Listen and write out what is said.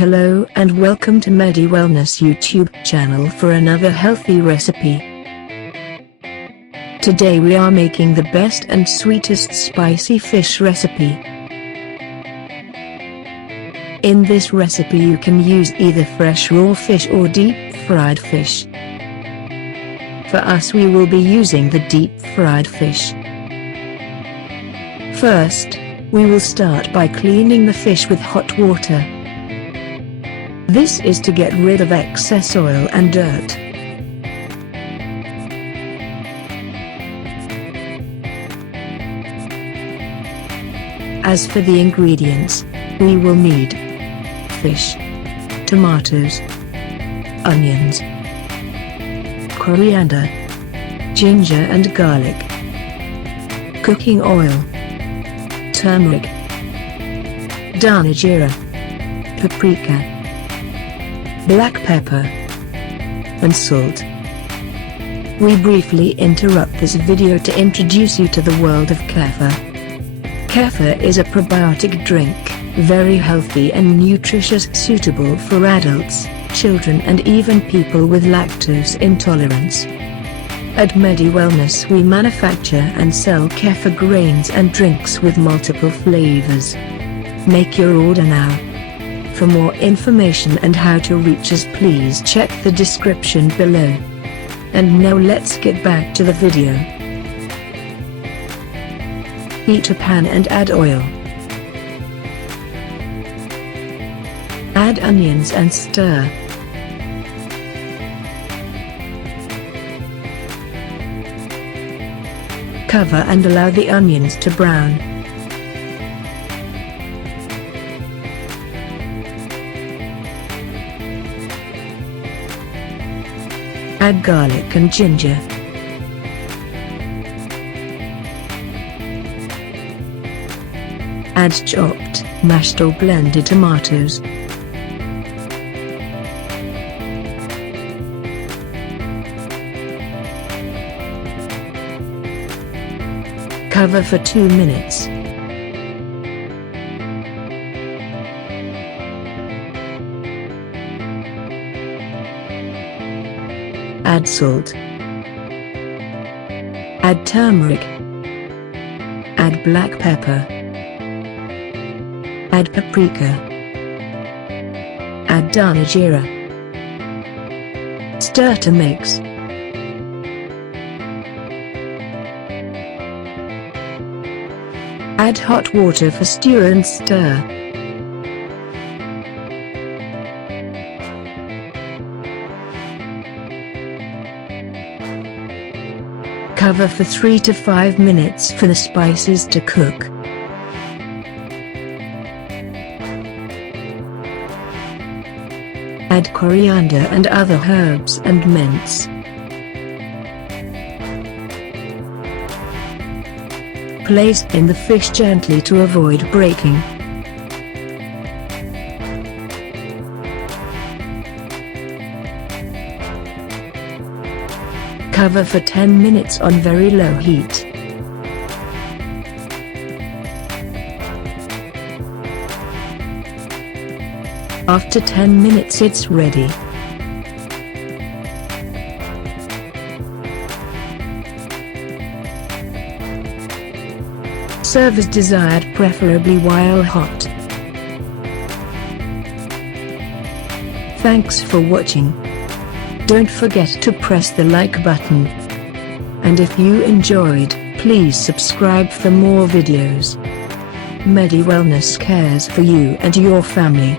Hello and welcome to Medy Wellness YouTube channel for another healthy recipe. Today we are making the best and sweetest spicy fish recipe. In this recipe you can use either fresh raw fish or deep fried fish. For us we will be using the deep fried fish. First, we will start by cleaning the fish with hot water. This is to get rid of excess oil and dirt. As for the ingredients, we will need fish, tomatoes, onions, coriander, ginger and garlic, cooking oil, turmeric, dana jeera, paprika, black pepper, and salt. We briefly interrupt this video to introduce you to the world of Kefir. Kefir is a probiotic drink, very healthy and nutritious, suitable for adults, children and even people with lactose intolerance. At Medy Wellness we manufacture and sell Kefir grains and drinks with multiple flavors. Make your order now. For more information and how to reach us, please check the description below. And now let's get back to the video. Heat a pan and add oil. Add onions and stir. Cover and allow the onions to brown. Add garlic and ginger. Add chopped, mashed or blended tomatoes. Cover for 2 minutes. Add salt. Add turmeric. Add black pepper. Add paprika. Add dana jeera. Stir to mix. Add hot water for stir and stir. Cover for 3 to 5 minutes for the spices to cook. Add coriander and other herbs and mince. Place in the fish gently to avoid breaking. Cover for 10 minutes on very low heat. After 10 minutes it's ready. Serve as desired, preferably while hot. Thanks for watching. Don't forget to press the like button. And if you enjoyed, please subscribe for more videos. Medy Wellness cares for you and your family.